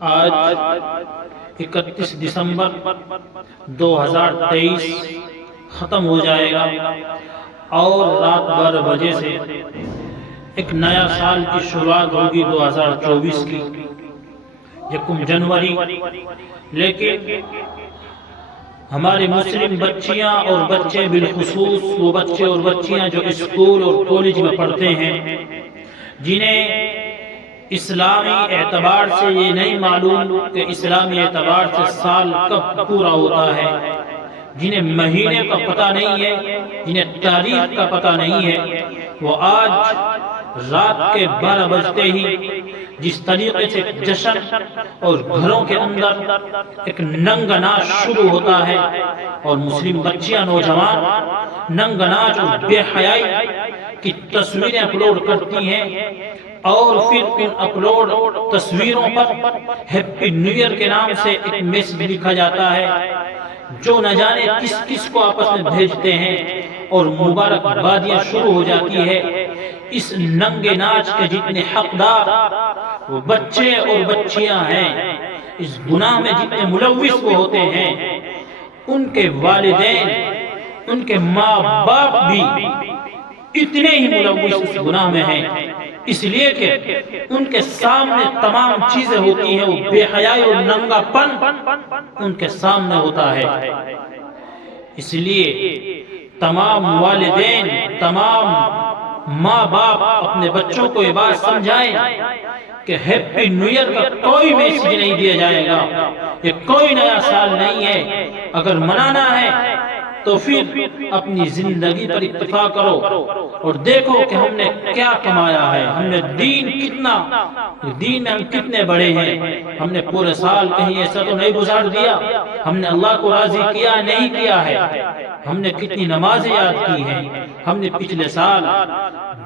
آج 31 دسمبر 2023 ختم ہو جائے گا اور رات 12 بجے سے ایک نیا سال کی شروعات ہوگی 2024 کی 1 جنوری۔ لیکن ہمارے مسلم بچیاں اور بچے، بالخصوص وہ بچے اور بچیاں جو اسکول اور کالج میں پڑھتے ہیں، جنہیں اسلامی اعتبار سے یہ نہیں معلوم کہ اسلامی اعتبار سے سال کب پورا ہوتا ہے، جنہیں مہینے کا پتہ نہیں ہے، جنہیں تاریخ کا پتہ نہیں ہے، وہ آج رات کے 12 بجتے ہی جس طریقے سے جشن اور گھروں کے اندر ایک ننگ ناچ شروع ہوتا ہے اور مسلم بچیاں، نوجوان ننگ ناچ اور بے حیائی کی تصویریں اپلوڈ کرتی ہیں اور پھر ان اپلوڈ تصویروں پر ہیپی نیو ایئر کے نام سے ایک میسج لکھا جاتا ہے جو نہ جانے کس کس کو آپس میں بھیجتے ہیں، اور مبارکبادیاں شروع ہو جاتی ہے۔ اس ننگے ناچ کے جتنے حقدار وہ بچے اور بچیاں ہیں، اس گناہ میں جتنے ملوث وہ ہوتے ہیں، ان کے والدین، ان کے ماں باپ بھی اتنے ہی ملوث اس گناہ میں ہیں، اس لیے کہ ان کے سامنے تمام چیزیں ہوتی ہیں، وہ بے حیائی اور ننگا پن ان کے سامنے ہوتا ہے۔ اس لیے تمام والدین، تمام ماں باپ اپنے بچوں کو یہ بات سمجھائیں کہ ہیپی نیو ایئر کا کوئی میسج نہیں دیا جائے گا، یہ کوئی نیا سال نہیں ہے۔ اگر منانا ہے تو پھر اپنی زندگی پر اتفاق کرو اور دیکھو کہ ہم نے کیا کمایا ہے، ہم نے دین میں ہم کتنے بڑے ہیں۔ ہم نے پورے سال کہیں ایسا تو نہیں گزار دیا، ہم نے اللہ کو راضی کیا نہیں کیا ہے، ہم نے کتنی نمازیں یاد کی ہیں، ہم نے پچھلے سال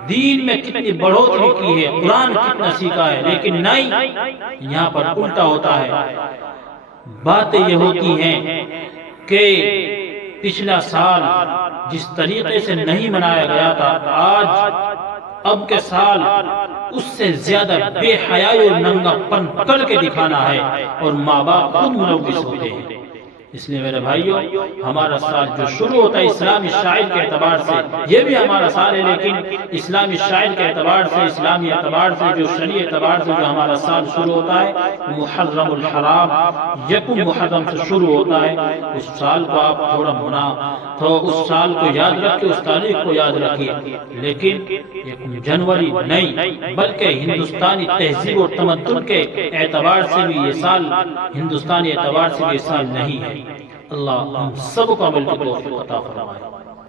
دین میں کتنی بڑھوتری کی ہے، قرآن کتنا سیکھا ہے۔ لیکن نہیں، یہاں پر الٹا ہوتا ہے۔ باتیں یہ ہوتی ہیں کہ پچھلا سال جس طریقے سے نہیں منایا گیا تھا، آج اب کے سال اس سے زیادہ بے حیائی اور ننگا پن کر کے دکھانا ہے، اور ماں باپ خود ملوث ہوتے ہیں۔ اس لیے میرے بھائیوں، ہمارا سال جو شروع ہوتا ہے اسلامی شاعر کے اعتبار سے، یہ بھی ہمارا سال ہے، لیکن اسلامی شاعر کے اعتبار سے، اسلامی اعتبار سے، جو شرعی اعتبار سے جو ہمارا سال شروع ہوتا ہے، محرم الحرام 1 محرم سے شروع ہوتا ہے۔ اس سال کو آپ تھوڑا تو اس سال کو یاد رکھیں، اس تاریخ کو یاد رکھیے، لیکن 1 جنوری نہیں، بلکہ ہندوستانی تہذیب اور تمدن کے اعتبار سے بھی یہ سال، ہندوستانی اعتبار سے بھی یہ سال نہیں ہے۔ اللہ ہم سب کو عمل کی توفیق عطا فرمائے۔